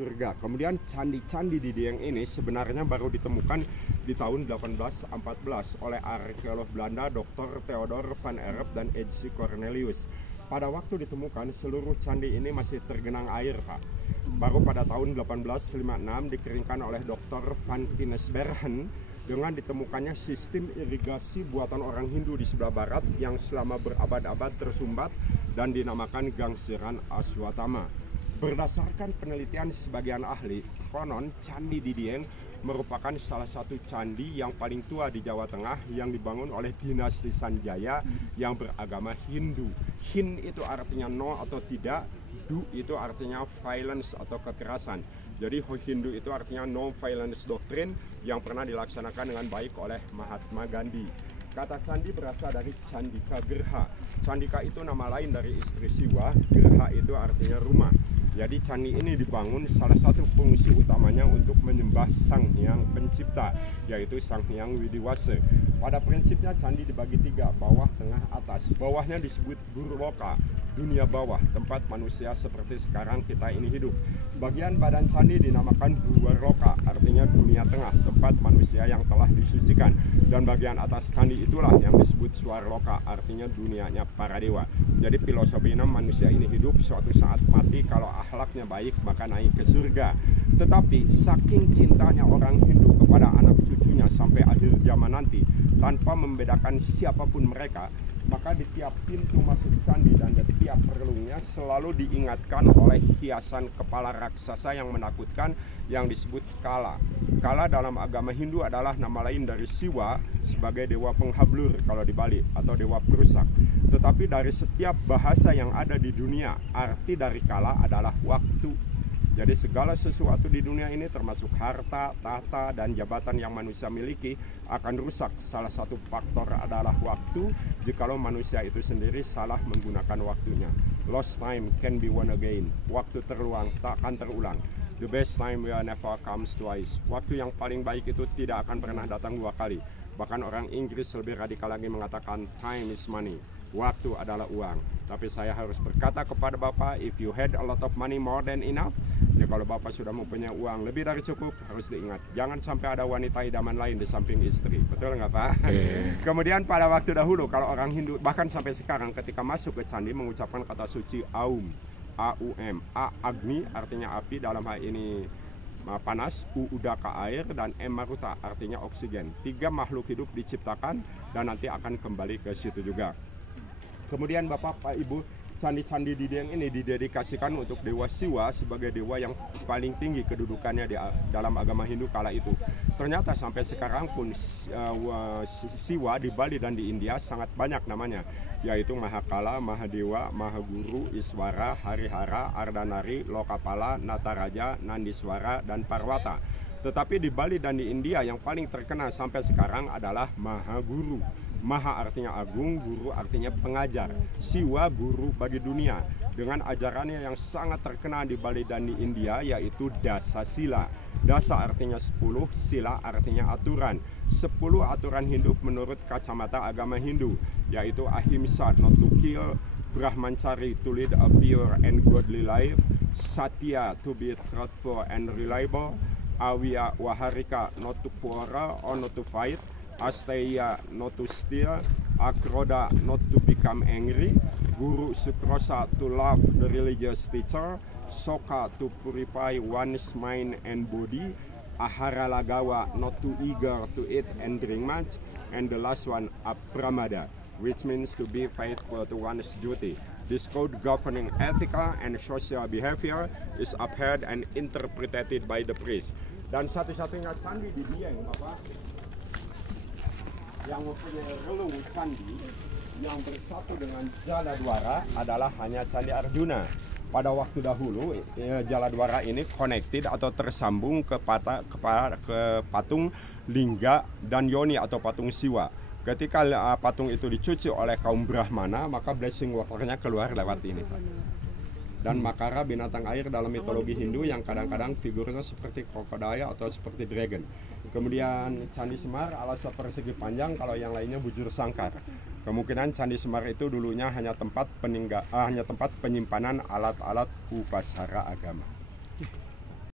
surga. Kemudian candi-candi di Dieng ini sebenarnya baru ditemukan di tahun 1814 oleh arkeolog Belanda Dr. Theodor van Erp dan H.C. Cornelius. Pada waktu ditemukan seluruh candi ini masih tergenang air, Pak. Baru pada tahun 1856 dikeringkan oleh Dr. van Kinsbergen dengan ditemukannya sistem irigasi buatan orang Hindu di sebelah barat yang selama berabad-abad tersumbat dan dinamakan Gangsiran Aswatama. Berdasarkan penelitian sebagian ahli, konon candi di Dieng merupakan salah satu candi yang paling tua di Jawa Tengah yang dibangun oleh dinasti Sanjaya yang beragama Hindu. Hin itu artinya no atau tidak, du itu artinya violence atau kekerasan. Jadi Hindu itu artinya no violence doctrine yang pernah dilaksanakan dengan baik oleh Mahatma Gandhi. Kata candi berasal dari Candika Gerha. Candika itu nama lain dari istri Siwa, Gerha itu artinya rumah. Jadi candi ini dibangun salah satu fungsi utamanya untuk menyembah Sang Hyang Pencipta, yaitu Sang Hyang Widiwasa. Pada prinsipnya candi dibagi tiga, bawah, tengah, atas. Bawahnya disebut Burloka, dunia bawah, tempat manusia seperti sekarang kita ini hidup. Bagian badan candi dinamakan Burloka, artinya dunia tengah, tempat manusia yang telah disucikan. Dan bagian atas candi itulah yang disebut Swarloka, artinya dunianya para dewa. Jadi filosofinya manusia ini hidup, suatu saat mati, kalau akhlaknya baik maka naik ke surga. Tetapi saking cintanya orang Hindu kepada anak cucunya sampai akhir zaman nanti, tanpa membedakan siapapun mereka, maka di tiap pintu masuk candi dan di tiap relungnya selalu diingatkan oleh hiasan kepala raksasa yang menakutkan yang disebut Kala. Kala dalam agama Hindu adalah nama lain dari Siwa sebagai dewa penghablur kalau di Bali, atau dewa perusak. Tetapi dari setiap bahasa yang ada di dunia, arti dari Kala adalah waktu. Jadi segala sesuatu di dunia ini termasuk harta, tahta, dan jabatan yang manusia miliki akan rusak. Salah satu faktor adalah waktu, jikalau manusia itu sendiri salah menggunakan waktunya. Lost time can be won again. Waktu terluang tak akan terulang. The best time will never comes twice. Waktu yang paling baik itu tidak akan pernah datang dua kali. Bahkan orang Inggris lebih radikal lagi mengatakan time is money. Waktu adalah uang. Tapi saya harus berkata kepada Bapak, if you had a lot of money more than enough, ya kalau Bapak sudah mempunyai uang lebih dari cukup, harus diingat, jangan sampai ada wanita idaman lain di samping istri. Betul nggak, Pak? Kemudian pada waktu dahulu, kalau orang Hindu, bahkan sampai sekarang ketika masuk ke candi mengucapkan kata suci Aum, A-U-M, A Agni artinya api, dalam hal ini panas, U udaka air, dan M maruta artinya oksigen. Tiga makhluk hidup diciptakan dan nanti akan kembali ke situ juga. Kemudian Bapak, Pak, Ibu, candi-candi di Dieng ini didedikasikan untuk Dewa Siwa sebagai dewa yang paling tinggi kedudukannya di dalam agama Hindu kala itu. Ternyata sampai sekarang pun Siwa di Bali dan di India sangat banyak namanya, yaitu Mahakala, Mahadewa, Mahaguru, Iswara, Harihara, Ardanari, Lokapala, Nataraja, Nandiswara, dan Parwata. Tetapi di Bali dan di India yang paling terkenal sampai sekarang adalah Mahaguru. Maha artinya agung, guru artinya pengajar. Siwa guru bagi dunia dengan ajarannya yang sangat terkenal di Bali dan di India, yaitu Dasa Sila. Dasa artinya 10, sila artinya aturan. 10 aturan hidup menurut kacamata agama Hindu, yaitu ahimsa, not to kill, Brahmacari, to lead a pure and godly life, Satya, to be truthful and reliable, Awiya Waharika, not to quarrel or not to fight, Asteya, not to steal, Akroda, not to become angry, Guru Sukrosa, to love the religious teacher, Soka, to purify one's mind and body, Aharalagawa, not too eager to eat and drink much, and the last one, Apramada, which means to be faithful to one's duty. This code governing ethical and social behavior is upheld and interpreted by the priest. Dan satu-satunya candi di Dieng, Bapak, yang mempunyai relung candi yang bersatu dengan Jaladwara adalah hanya Candi Arjuna. Pada waktu dahulu, Jaladwara ini connected atau tersambung ke patung Lingga dan Yoni atau patung Siwa. Ketika patung itu dicuci oleh kaum Brahmana, maka blessing waternya keluar lewat ini, Pak. Dan Makara, binatang air dalam mitologi Hindu yang kadang-kadang figurnya seperti krokodil atau seperti dragon. Kemudian Candi Semar alas persegi panjang, kalau yang lainnya bujur sangkar. Kemungkinan Candi Semar itu dulunya hanya tempat penyimpanan alat-alat upacara agama.